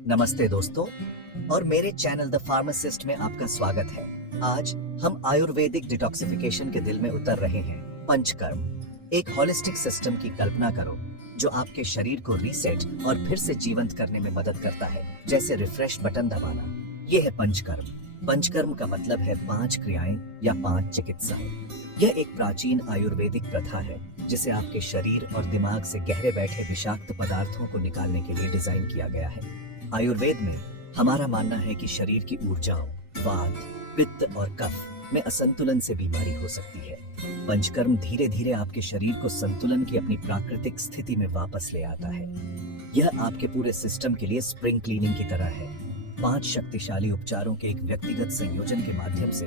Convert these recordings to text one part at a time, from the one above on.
नमस्ते दोस्तों और मेरे चैनल द फार्मासिस्ट में आपका स्वागत है। आज हम आयुर्वेदिक डिटॉक्सिफिकेशन के दिल में उतर रहे हैं। पंचकर्म एक होलिस्टिक सिस्टम की कल्पना करो जो आपके शरीर को रीसेट और फिर से जीवंत करने में मदद करता है, जैसे रिफ्रेश बटन दबाना। यह है पंचकर्म। पंचकर्म का मतलब है 5 क्रियाएं या 5 चिकित्साएं। यह एक प्राचीन आयुर्वेदिक प्रथा है जिसे आपके शरीर और दिमाग से गहरे बैठे विषाक्त पदार्थों को निकालने के लिए डिजाइन किया गया है। आयुर्वेद में हमारा मानना है कि शरीर की ऊर्जाओं, वात, पित्त और कफ में असंतुलन से बीमारी हो सकती है। पंचकर्म धीरे धीरे आपके शरीर को संतुलन की अपनी प्राकृतिक स्थिति में वापस ले आता है। यह आपके पूरे सिस्टम के लिए स्प्रिंग क्लीनिंग की तरह है। 5 शक्तिशाली उपचारों के एक व्यक्तिगत संयोजन के माध्यम से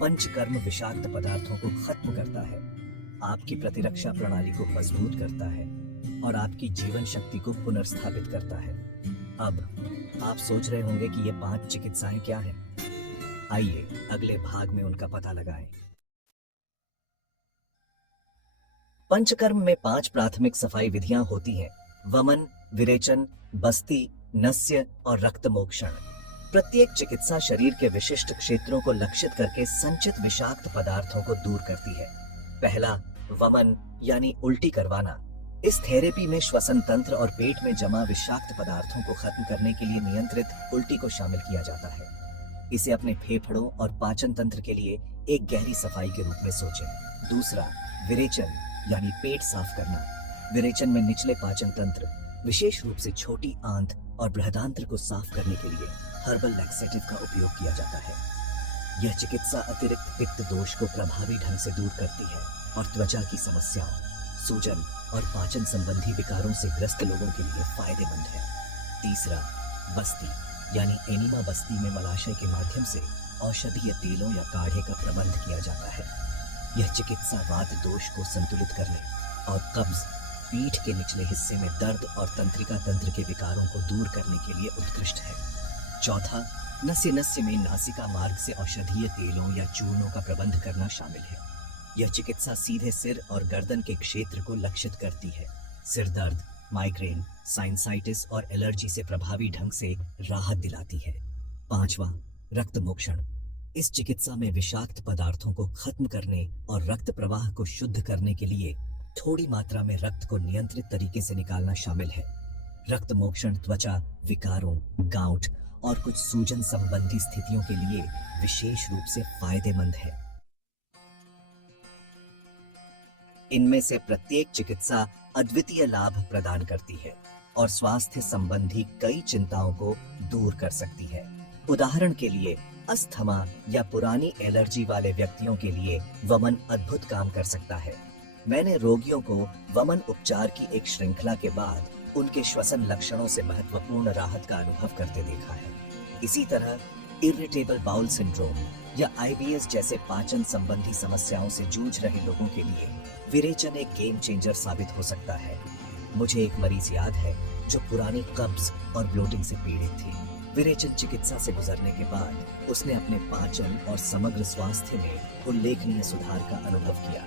पंचकर्म विषाक्त पदार्थों को खत्म करता है, आपकी प्रतिरक्षा प्रणाली को मजबूत करता है और आपकी जीवन शक्ति को पुनर्स्थापित करता है। अब आप सोच रहे होंगे कि ये 5 चिकित्साएं क्या हैं? आइए अगले भाग में उनका पता लगाएं। पंचकर्म में 5 प्राथमिक सफाई विधियां होती हैं: वमन, विरेचन, बस्ती, नस्य और रक्त मोक्षण। प्रत्येक चिकित्सा शरीर के विशिष्ट क्षेत्रों को लक्षित करके संचित विषाक्त पदार्थों को दूर करती है। पहला, वमन यानी उल्टी करवाना। इस थेरेपी में श्वसन तंत्र और पेट में जमा विषाक्त पदार्थों को खत्म करने के लिए नियंत्रित उल्टी को शामिल किया जाता है। इसे अपने फेफड़ों और पाचन तंत्र के लिए एक गहरी सफाई के रूप में सोचें। दूसरा, विरेचन यानी पेट साफ करना। विरेचन में निचले पाचन तंत्र, विशेष रूप से छोटी आंत और बृहदांत्र को साफ करने के लिए हर्बल लैक्सेटिव का उपयोग किया जाता है। यह चिकित्सा अतिरिक्त पित्त दोष को प्रभावी ढंग से दूर करती है और त्वचा की समस्याओं, सूजन और पाचन संबंधी विकारों से ग्रस्त लोगों के लिए फायदेमंद है। तीसरा, बस्ती यानी एनिमा। बस्ती में मलाशय के माध्यम से औषधीय तेलों या काढ़े का प्रबंध किया जाता है। यह चिकित्सा वात दोष को संतुलित करने और कब्ज, पीठ के निचले हिस्से में दर्द और तंत्रिका तंत्र के विकारों को दूर करने के लिए उत्कृष्ट है। चौथा, नस्य में नासिका मार्ग से औषधीय तेलों या चूर्णों का प्रबंध करना शामिल है। यह चिकित्सा सीधे सिर और गर्दन के क्षेत्र को लक्षित करती है। सिर दर्द, माइग्रेन, साइनसाइटिस और एलर्जी से प्रभावी ढंग से राहत दिलाती है। पांचवा, रक्त मोक्षण। इस चिकित्सा में विषाक्त पदार्थों को खत्म करने और रक्त प्रवाह को शुद्ध करने के लिए थोड़ी मात्रा में रक्त को नियंत्रित तरीके से निकालना शामिल है। रक्त मोक्षण त्वचा विकारों, गाउट और कुछ सूजन संबंधी स्थितियों के लिए विशेष रूप से फायदेमंद है। इनमें से प्रत्येक चिकित्सा अद्वितीय लाभ प्रदान करती है और स्वास्थ्य संबंधी कई चिंताओं को दूर कर सकती है। उदाहरण के लिए अस्थमा या पुरानी एलर्जी वाले व्यक्तियों के लिए वमन अद्भुत काम कर सकता है। मैंने रोगियों को वमन उपचार की एक श्रृंखला के बाद उनके श्वसन लक्षणों से महत्वपूर्ण राहत का अनुभव करते देखा है। इसी तरह इरिटेबल बाउल सिंड्रोम या आईबीएस जैसे पाचन संबंधी समस्याओं से जूझ रहे लोगों के लिए विरेचन एक गेम चेंजर साबित हो सकता है। मुझे एक मरीज याद है जो पुरानी कब्ज और ब्लोटिंग से पीड़ित थी। विरेचन चिकित्सा से गुजरने के बाद उसने अपने पाचन और समग्र स्वास्थ्य में उल्लेखनीय सुधार का अनुभव किया।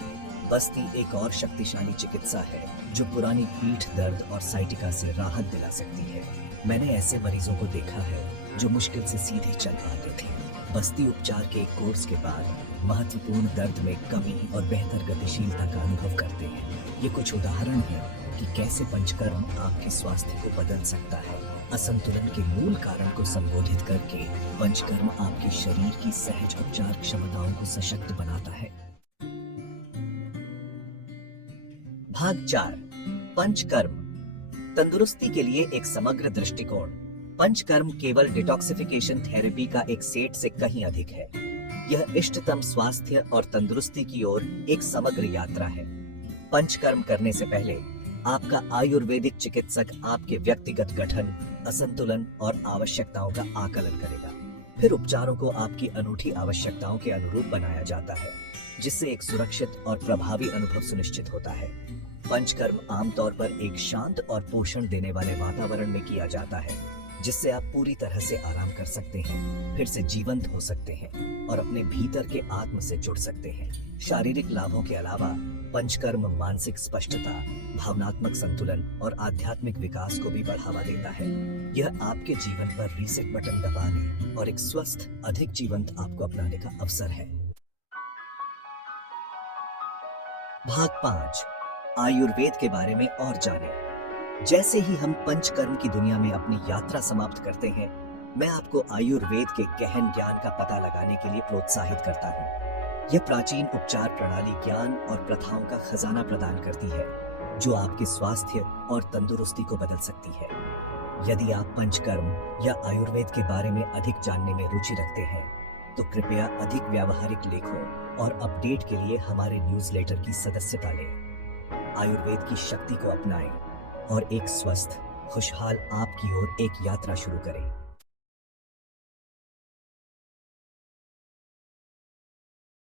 बस्ती एक और शक्तिशाली चिकित्सा है जो पुरानी पीठ दर्द और साइटिका से राहत दिला सकती है। मैंने ऐसे मरीजों को देखा है जो मुश्किल से सीधे चल पाते थे। बस्ती उपचार के एक कोर्स के बाद महत्वपूर्ण दर्द में कमी और बेहतर गतिशीलता का अनुभव करते हैं। ये कुछ उदाहरण हैं कि कैसे पंचकर्म आपके स्वास्थ्य को बदल सकता है। असंतुलन के मूल कारण को संबोधित करके पंचकर्म आपके शरीर की सहज उपचार क्षमताओं को सशक्त बनाता है। भाग 4, पंचकर्म तंदुरुस्ती के लिए एक समग्र दृष्टिकोण। पंचकर्म केवल डिटॉक्सिफिकेशन थेरेपी का एक सेट से कहीं अधिक है। यह इष्टतम स्वास्थ्य और तंदुरुस्ती की ओर एक समग्र यात्रा है। पंचकर्म करने से पहले आपका आयुर्वेदिक चिकित्सक आपके व्यक्तिगत गठन, असंतुलन और आवश्यकताओं का आकलन करेगा। फिर उपचारों को आपकी अनूठी आवश्यकताओं के अनुरूप बनाया जाता है, जिससे एक सुरक्षित और प्रभावी अनुभव सुनिश्चित होता है। पंचकर्म आमतौर पर एक शांत और पोषण देने वाले वातावरण में किया जाता है, जिससे आप पूरी तरह से आराम कर सकते हैं, फिर से जीवंत हो सकते हैं और अपने भीतर के आत्म से जुड़ सकते हैं। शारीरिक लाभों के अलावा पंचकर्म मानसिक स्पष्टता, भावनात्मक संतुलन और आध्यात्मिक विकास को भी बढ़ावा देता है। यह आपके जीवन पर रीसेट बटन दबाने और एक स्वस्थ, अधिक जीवंत आपको अपनाने का अवसर है। भाग 5, आयुर्वेद के बारे में और जानें। जैसे ही हम पंचकर्म की दुनिया में अपनी यात्रा समाप्त करते हैं, मैं आपको आयुर्वेद के गहन ज्ञान का पता लगाने के लिए प्रोत्साहित करता हूँ। यह प्राचीन उपचार प्रणाली ज्ञान और प्रथाओं का खजाना प्रदान करती है, जो आपके स्वास्थ्य और तंदुरुस्ती को बदल सकती है। यदि आप पंचकर्म या आयुर्वेद के बारे में अधिक जानने में रुचि रखते हैं, तो कृपया अधिक व्यावहारिक लेखों और अपडेट के लिए हमारे न्यूज़लेटर की सदस्यता लें। आयुर्वेद की शक्ति को अपनाएं और एक स्वस्थ, खुशहाल आपकी ओर एक यात्रा शुरू करें।